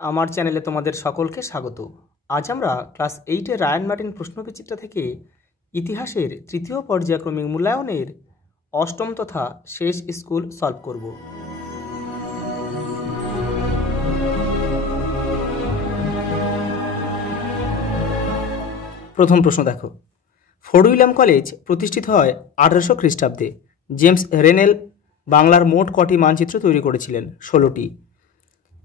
আমার চ্যানেলে তোমাদের সকলকে স্বাগত। আজ আমরা ক্লাস 8-এর রায়ান মার্টিন প্রশ্নবিচিত্রা থেকে ইতিহাসের তৃতীয় পর্যায়ক্রমিক মূল্যায়নের অষ্টম তথা শেষ স্কুল সলভ করব। প্রথম প্রশ্ন দেখো, ফোর্ট উইলিয়াম কলেজ প্রতিষ্ঠিত হয় 1800 খ্রিস্টাব্দে। জেমস রেনেল বাংলার মোট কটি মানচিত্র তৈরি করেছিলেন? 16টি।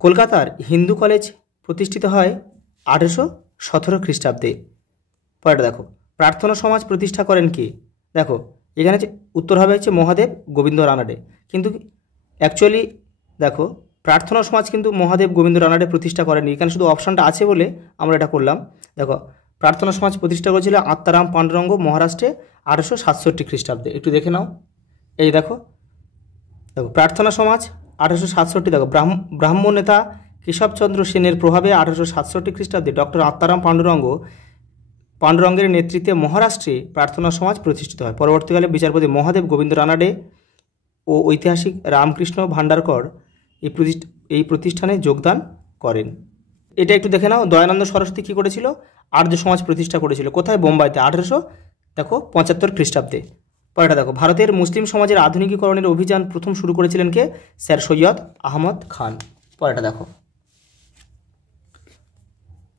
কলকাতার হিন্দু কলেজ প্রতিষ্ঠিত হয় 1817 খ্রিস্টাব্দে। পরেরটা দেখো, প্রার্থনা সমাজ প্রতিষ্ঠা করেন কে? দেখো এখানে উত্তর হবে হচ্ছে মহাদেব গোবিন্দ রানাডে। কিন্তু অ্যাকচুয়ালি দেখো প্রার্থনা সমাজ কিন্তু মহাদেব গোবিন্দ রানাডে প্রতিষ্ঠা করেনি, এখানে শুধু অপশানটা আছে বলে আমরা এটা করলাম। দেখো প্রার্থনা সমাজ প্রতিষ্ঠা করেছিল আত্মারাম পাণ্ডুরঙ্গ মহারাষ্ট্রে 1867 খ্রিস্টাব্দে। একটু দেখে নাও, এই দেখো দেখো প্রার্থনা সমাজ 1867। দেখো ব্রাহ্ম নেতা কেশবচন্দ্র সেনের প্রভাবে 1867 খ্রিস্টাব্দে ডক্টর আত্মারাম পাণ্ডুরঙ্গের নেতৃত্বে মহারাষ্ট্রে প্রার্থনা সমাজ প্রতিষ্ঠিত হয়। পরবর্তীকালে বিচারপতি মহাদেব গোবিন্দ রানাডে ও ঐতিহাসিক রামকৃষ্ণ ভান্ডারকর এই প্রতিষ্ঠানে যোগদান করেন। এটা একটু দেখে নাও, দয়ানন্দ সরস্বতী কী করেছিল? আর্য সমাজ প্রতিষ্ঠা করেছিল। কোথায়? বোম্বাইতে 1875 খ্রিস্টাব্দে। পরেরটা দেখো, ভারতের মুসলিম সমাজের আধুনিকীকরণের অভিযান প্রথম শুরু করেছিলেন কে? স্যার সৈয়দ আহমদ খান। পরেরটা দেখো,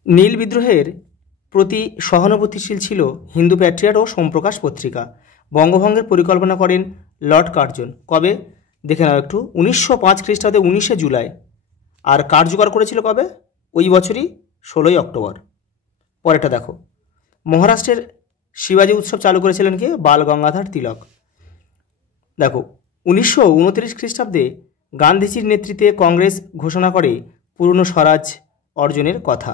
নীল বিদ্রোহের প্রতি সহানুভূতিশীল ছিল হিন্দু প্যাট্রিয়ট ও সোমপ্রকাশ পত্রিকা। বঙ্গভঙ্গের পরিকল্পনা করেন লর্ড কার্জন। কবে? দেখে নাও একটু, 1905 খ্রিস্টাব্দে 19শে জুলাই। আর কার্যকর করেছিল কবে? ওই বছরই 16ই অক্টোবর। পরেরটা দেখো, মহারাষ্ট্রের শিবাজী উৎসব চালু করেছিলেন কে? বাল গঙ্গাধর তিলক। দেখো 1929 খ্রিস্টাব্দে গান্ধীজির নেতৃত্বে কংগ্রেস ঘোষণা করে পূর্ণ স্বরাজ অর্জনের কথা।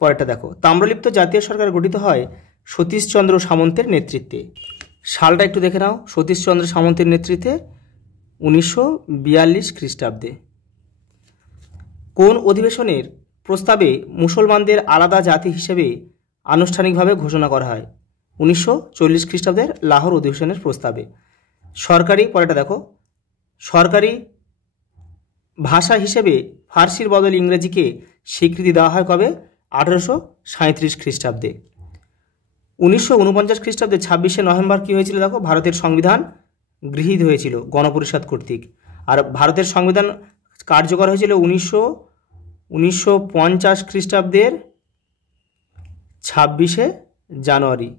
পরেরটা দেখো, তাম্রলিপ্ত জাতীয় সরকার গঠিত হয় সতীশচন্দ্র সামন্তের নেতৃত্বে। সালটা একটু দেখে নাও, সতীশচন্দ্র সামন্তের নেতৃত্বে 1942 খ্রিস্টাব্দে। কোন অধিবেশনের প্রস্তাবে মুসলমানদের আলাদা জাতি হিসেবে আনুষ্ঠানিকভাবে ঘোষণা করা হয়? 1940 খ্রিস্টাব্দের লাহোর অধিবেশনের প্রস্তাবে। সরকারি, পরেটা দেখো, সরকারি ভাষা হিসেবে ফার্সির বদলে ইংরেজিকে স্বীকৃতি দেওয়া হয় কবে? 1837 খ্রিস্টাব্দে। 1949 খ্রিস্টাব্দে 26শে নভেম্বর কী হয়েছিল? দেখো ভারতের সংবিধান গৃহীত হয়েছিল গণপরিষদ কর্তৃক। আর ভারতের সংবিধান কার্যকর হয়েছিল 1950 খ্রিস্টাব্দের 26শে জানুয়ারি,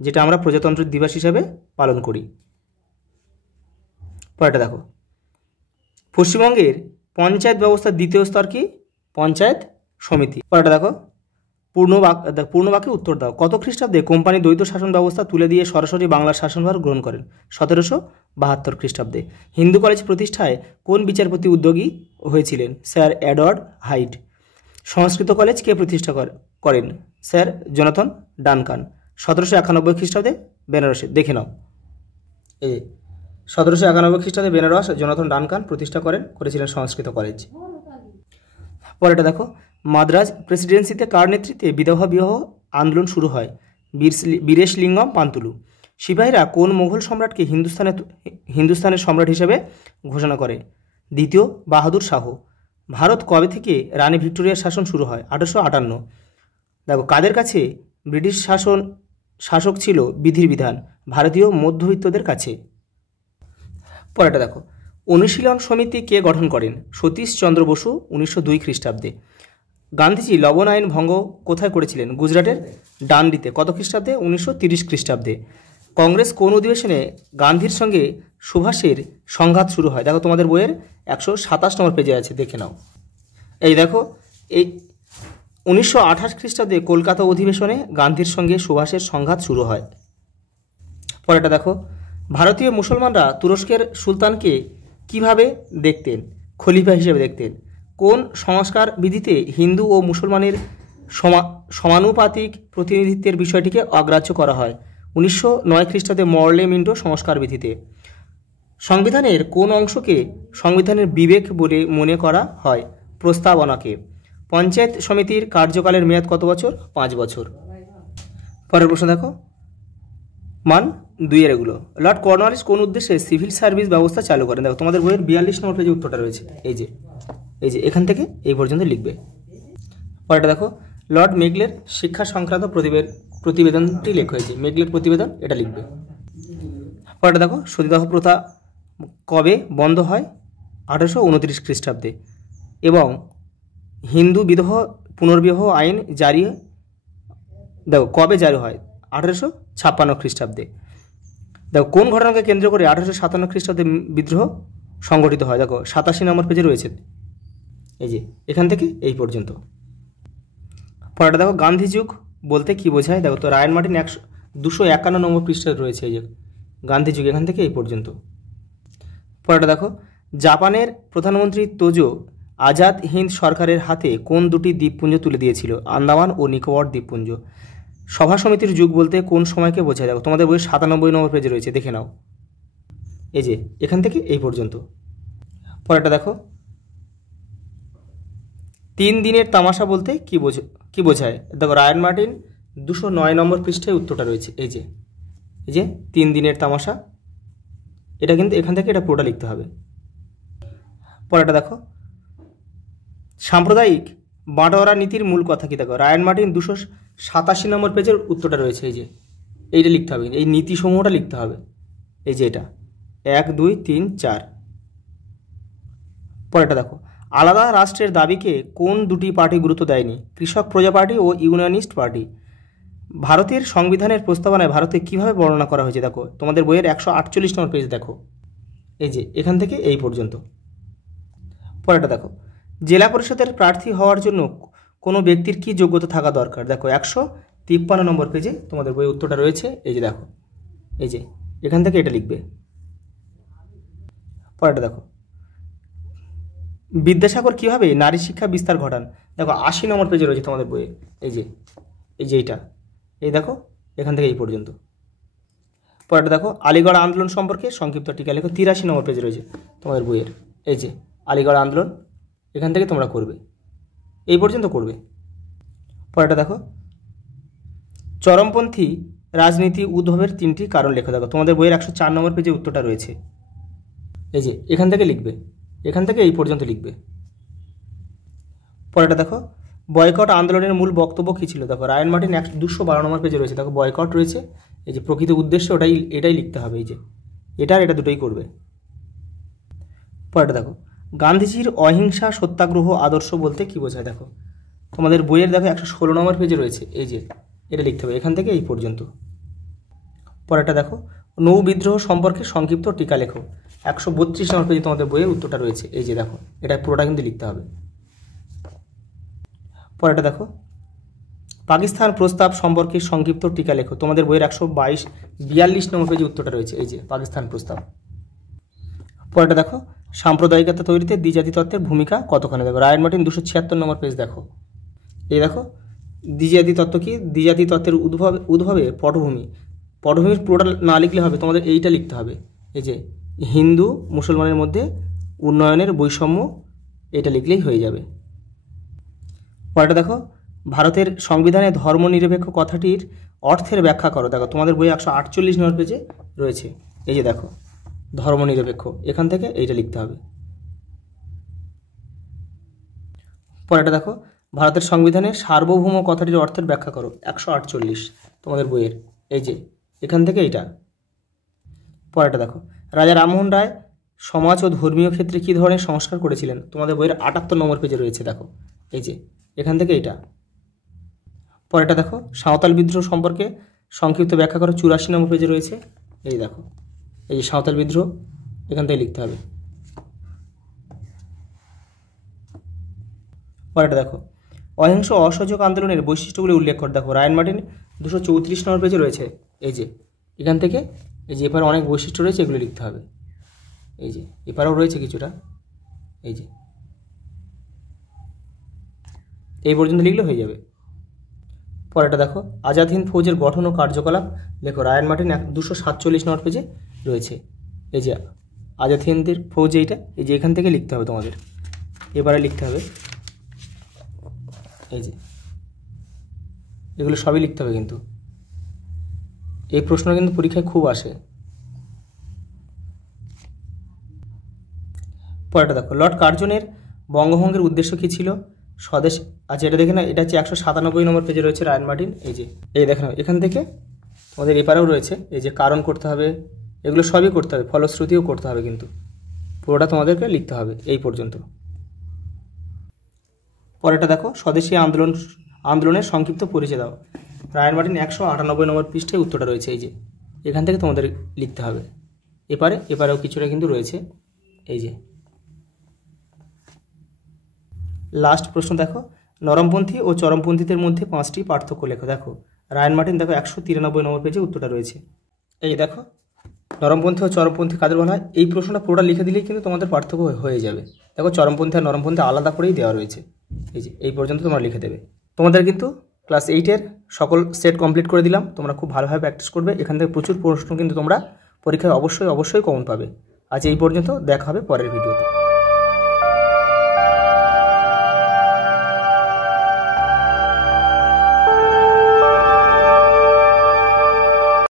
যেটা আমরা প্রজাতন্ত্র দিবস হিসাবে পালন করি। পরেরটা দেখো, পশ্চিমবঙ্গের পঞ্চায়েত ব্যবস্থার দ্বিতীয় স্তর কি? পঞ্চায়েত সমিতি। পরেরটা দেখো, পূর্ণ বাক্যে উত্তর দাও। কত খ্রিস্টাব্দে কোম্পানি দ্বৈত শাসন ব্যবস্থা তুলে দিয়ে সরাসরি বাংলার শাসনভার গ্রহণ করেন? 1772 খ্রিস্টাব্দে। হিন্দু কলেজ প্রতিষ্ঠায় কোন বিচারপতি উদ্যোগী হয়েছিলেন? Sir Edward Hyde. Sanskrit college কে প্রতিষ্ঠা করেন? Sir Jonathan Duncan. 1791 খ্রিস্টাব্দে বেনারসে। দেখে নাও, এই 1791 খ্রিস্টাব্দে বেনারস জোনাথন ডানকান প্রতিষ্ঠা করেছিলেন সংস্কৃত কলেজ। পরেরটা দেখো, মাদ্রাজ প্রেসিডেন্সিতে কার নেতৃত্বে বিধবা বিবাহ আন্দোলন শুরু হয়? বীরেশলিঙ্গম পান্তুলু। সিপাহীরা কোন মোগল সম্রাটকে হিন্দুস্তানের সম্রাট হিসেবে ঘোষণা করে? দ্বিতীয় বাহাদুর শাহ। ভারত কবে থেকে রানী ভিক্টোরিয়ার শাসন শুরু হয়? 1858। দেখো কাদের কাছে ব্রিটিশ শাসক ছিল বিধির বিধান? ভারতীয় মধ্যবিত্তদের কাছে। পরেরটা দেখো, অনুশীলন সমিতি কে গঠন করেন? সতীশচন্দ্র বসু 1902 খ্রিস্টাব্দে। গান্ধীজি লবণ আইন ভঙ্গ কোথায় করেছিলেন? গুজরাটের ডান্ডিতে। কত খ্রিস্টাব্দে? 1930 খ্রিস্টাব্দে। কংগ্রেস কোন অধিবেশনে গান্ধীর সঙ্গে সুভাষের সংঘাত শুরু হয়? দেখো তোমাদের বইয়ের 127 নম্বর পেজে আছে, দেখে নাও। এই দেখো, এই 1928 খ্রিস্টাব্দে কলকাতা অধিবেশনে গান্ধীর সঙ্গে সুভাষের সংঘাত শুরু হয়। পরেরটা দেখো, ভারতীয় মুসলমানরা তুরস্কের সুলতানকে কিভাবে দেখতেন? খলিফা হিসেবে দেখতেন। কোন সংস্কার বিধিতে হিন্দু ও মুসলমানের সমানুপাতিক প্রতিনিধিত্বের বিষয়টিকে অগ্রাহ্য করা হয়? 1909 খ্রিস্টাব্দে মর্লে মিন্টো সংস্কার বিধিতে। সংবিধানের কোন অংশকে সংবিধানের বিবেক বলে মনে করা হয়? প্রস্তাবনাকে। পঞ্চায়েত সমিতির কার্যকালের মেয়াদ কত বছর? 5 বছর। পরের প্রশ্ন দেখো, মান 2 এগুলো। লর্ড কর্নওয়ালিস কোন উদ্দেশ্যে সিভিল সার্ভিস ব্যবস্থা চালু করেন? দেখো তোমাদের বইয়ের 42 নম্বর পেজে উত্তরটা রয়েছে, এই যে এই যে এখান থেকে এই পর্যন্ত লিখবে। পরেরটা দেখো, লর্ড মেগলের শিক্ষা সংক্রান্ত প্রতিবেদনটি লেখা হয়েছে, মেগলের প্রতিবেদন, এটা লিখবে। পরেরটা দেখো, সতীদাহ প্রথা কবে বন্ধ হয়? 1829 খ্রিস্টাব্দে। এবং হিন্দু বিধবা পুনর্বিবাহ আইন জারি দেখো কবে জারি হয়? 1856 খ্রিস্টাব্দে। দেখো কোন ঘটনাকে কেন্দ্র করে 1857 খ্রিস্টাব্দে বিদ্রোহ সংগঠিত হয়? দেখো 87 নম্বর পেজে রয়েছে, এই যে এখান থেকে এই পর্যন্ত। পরেরটা দেখো, গান্ধী যুগ বলতে কি বোঝায়? দেখো তো রায়ান মার্টিন 251 নম্বর পৃষ্ঠায় রয়েছে, এই যে গান্ধী যুগ, এখান থেকে এই পর্যন্ত। পরেরটা দেখো, জাপানের প্রধানমন্ত্রী তোজো আজাদ হিন্দ সরকারের হাতে কোন দুটি দ্বীপপুঞ্জ তুলে দিয়েছিল? আন্দামান ও নিকোবর দ্বীপপুঞ্জ। সভা সমিতির যুগ বলতে কোন সময়কে বোঝায়? দেখো তোমাদের বইয়ের 97 নম্বর পেজে রয়েছে, দেখে নাও, এই যে এখান থেকে এই পর্যন্ত। পরেরটা দেখো, 3 দিনের তামাশা বলতে কি বোঝায়? দেখো রায়ান মার্টিন 209 নম্বর পৃষ্ঠায় উত্তরটা রয়েছে, এই যে 3 দিনের তামাশা, এটা কিন্তু এখান থেকে এটা পুরোটা লিখতে হবে। পরেরটা দেখো, সাম্প্রদায়িক বাঁটোয়ারা নীতির মূল কথা কি? দেখো রায়ান মার্টিন 287 নম্বর পেজের উত্তরটা রয়েছে, এই যে এইটা লিখতে হবে, এই নীতিসমূহটা লিখতে হবে, এই যে এটা 1 2 3 4। পরেরটা দেখো, আলাদা রাষ্ট্রের দাবিকে কোন দুটি পার্টি গুরুত্ব দেয়নি? কৃষক প্রজা পার্টি ও ইউনিয়নিস্ট পার্টি। ভারতের সংবিধানের প্রস্তাবনায় ভারতে কিভাবে বর্ণনা করা হয়েছে? দেখো তোমাদের বইয়ের 148 নম্বর পেজ দেখো, এই যে এখান থেকে এই পর্যন্ত। পরেরটা দেখো, জেলা পরিষদের প্রার্থী হওয়ার জন্য কোনো ব্যক্তির কি যোগ্যতা থাকা দরকার? দেখো 153 নম্বর পেজে তোমাদের বইয়ের উত্তরটা রয়েছে, এই যে দেখো, এই যে এখান থেকে এটা লিখবে। পরেরটা দেখো, বিদ্যাসাগর কীভাবে নারী শিক্ষা বিস্তার ঘটান? দেখো 80 নম্বর পেজে রয়েছে তোমাদের বইয়ে, এই যে এইটা, এই দেখো এখান থেকে এই পর্যন্ত। পরেরটা দেখো, আলিগড় আন্দোলন সম্পর্কে সংক্ষিপ্ত টিকা লেখো, 83 নম্বর পেজে রয়েছে তোমাদের বইয়ের, এই যে আলিগড় আন্দোলন, এখান থেকে তোমরা করবে, এই পর্যন্ত করবে। পরেরটা দেখো, চরমপন্থী রাজনীতি উদ্ভবের 3টি কারণ লেখো। দেখো তোমাদের বইয়ের 104 নম্বর পেজে উত্তরটা রয়েছে, এই যে এখান থেকে লিখবে, এখান থেকে এই পর্যন্ত লিখবে। পরেরটা দেখো, বয়কট আন্দোলনের মূল বক্তব্য কী ছিল? দেখো রায়ান মার্টিন 212 নম্বর পেজে রয়েছে, দেখো বয়কট রয়েছে, এই যে প্রকৃত উদ্দেশ্য এটাই লিখতে হবে, এই যে এটা আর এটা দুটোই করবে। পরেরটা দেখো, গান্ধীজির অহিংসা সত্যাগ্রহ আদর্শ বলতে কি বোঝায়? দেখো তোমাদের বইয়ের দেখো 116 নম্বর পেজে রয়েছে, এই যে এটা লিখতে হবে, এখান থেকে এই পর্যন্ত। পরেরটা দেখো, নৌ বিদ্রোহ সম্পর্কে সংক্ষিপ্ত টিকা লেখো, 132 নম্বর পেজে তোমাদের বইয়ের উত্তরটা রয়েছে, এই যে দেখো এটা পুরোটা কিন্তু লিখতে হবে। পরেরটা দেখো, পাকিস্তান প্রস্তাব সম্পর্কে সংক্ষিপ্ত টিকা লেখো, তোমাদের বইয়ের 142 নম্বর পেজে উত্তরটা রয়েছে, এই যে পাকিস্তান প্রস্তাব। পরেরটা দেখো, সাম্প্রদায়িকতা তৈরিতে দ্বিজাতি তত্ত্বের ভূমিকা কতখানি? দেখো রায়ান মার্টিন 276 নম্বর পেজ দেখো, এই দেখো দ্বিজাতি তত্ত্ব কি? দ্বিজাতি তত্ত্বের উদ্ভবে পটভূমির পুরোটা না লিখলে হবে, তোমাদের এইটা লিখতে হবে, এই যে হিন্দু মুসলমানের মধ্যে উন্নয়নের বৈষম্য, এটা লিখলেই হয়ে যাবে। পরেরটা দেখো, ভারতের সংবিধানে ধর্মনিরপেক্ষ কথাটির অর্থের ব্যাখ্যা করো। দেখো তোমাদের বই 148 নম্বর পেজে রয়েছে, এই যে দেখো ধর্মনিরপেক্ষ, এখান থেকে এইটা লিখতে হবে। পরেরটা দেখো, ভারতের সংবিধানে সার্বভৌম কথাটির অর্থের ব্যাখ্যা করো, 148 তোমাদের বইয়ের, এই যে এখান থেকে এইটা। পরেরটা দেখো, রাজা রামমোহন রায় সমাজ ও ধর্মীয় ক্ষেত্রে কী ধরনের সংস্কার করেছিলেন? তোমাদের বইয়ের 78 নম্বর পেজে রয়েছে, দেখো এই যে এখান থেকে এইটা। পরেরটা দেখো, সাঁওতাল বিদ্রোহ সম্পর্কে সংক্ষিপ্ত ব্যাখ্যা করো, 84 নম্বর পেজে রয়েছে, এই দেখো এই যে সাঁওতাল বিদ্রোহ, এখান থেকে লিখতে হবে। পরেরটা দেখো, অহিংস অসহযোগ আন্দোলনের বৈশিষ্ট্যগুলি উল্লেখ কর। দেখো রায়ান মার্টিন 234 নম্বর পেজে রয়েছে, এই যে এখান থেকে এই যে এপারে অনেক বৈশিষ্ট্য রয়েছে, এগুলো লিখতে হবে, এই যে এপারেও রয়েছে কিছুটা, এই যে এই পর্যন্ত লিখলে হয়ে যাবে। পরেরটা দেখো, আজাদ হিন্দ ফৌজের গঠন ও কার্যকলাপ লেখো, রায়ান মার্টিন 247 নম্বর পেজে রয়েছে, এই যে আজাদ হিন্দের ফৌজ, এইটা এই যে এখান থেকে লিখতে হবে, তোমাদের এবারে লিখতে হবে, এই যে এগুলো সবই লিখতে হবে, কিন্তু এই প্রশ্ন কিন্তু পরীক্ষায় খুব আসে। পরেরটা দেখো, লর্ড কার্জনের বঙ্গভঙ্গের উদ্দেশ্য কী ছিল? স্বদেশ। আচ্ছা, এটা দেখে না, এটা হচ্ছে 197 নম্বর পেজে রয়েছে রায়ন মার্টিন। এই দেখেন, এখান থেকে তোমাদের এপারেও রয়েছে, এই যে কারণ করতে হবে, এগুলো সবই করতে হবে, ফলশ্রুতিও করতে হবে, কিন্তু পুরোটা তোমাদেরকে লিখতে হবে এই পর্যন্ত। পরেরটা দেখো, স্বদেশী আন্দোলনের সংক্ষিপ্ত পরিচয় দাও। রায়ন মার্টিন 198 নম্বর পৃষ্ঠায় উত্তরটা রয়েছে, এই যে এখান থেকে তোমাদের লিখতে হবে। এপারেও কিছুটা কিন্তু রয়েছে, এই যে লাস্ট প্রশ্ন দেখো, নরমপন্থী ও চরমপন্থীদের মধ্যে 5টি পার্থক্য লেখো। দেখো রায়ন মার্টিন দেখো 193 নম্বর পেজে উত্তরটা রয়েছে। এই দেখো, নরমপন্থী ও চরমপন্থী কাদের বলা হয়, এই প্রশ্নটা পুরোটা লিখে দিলেই কিন্তু তোমাদের পার্থক্য হয়ে যাবে। দেখো চরমপন্থী আর নরমপন্থী আলাদা করেই দেওয়া রয়েছে, এই পর্যন্ত তোমরা লিখে দেবে। তোমাদের কিন্তু ক্লাস 8-এর সকল সেট কমপ্লিট করে দিলাম, তোমরা খুব ভালোভাবে প্র্যাকটিস করবে। এখান থেকে প্রচুর প্রশ্ন কিন্তু তোমরা পরীক্ষায় অবশ্যই কমন পাবে। আজ এই পর্যন্ত, দেখা হবে পরের ভিডিওতে।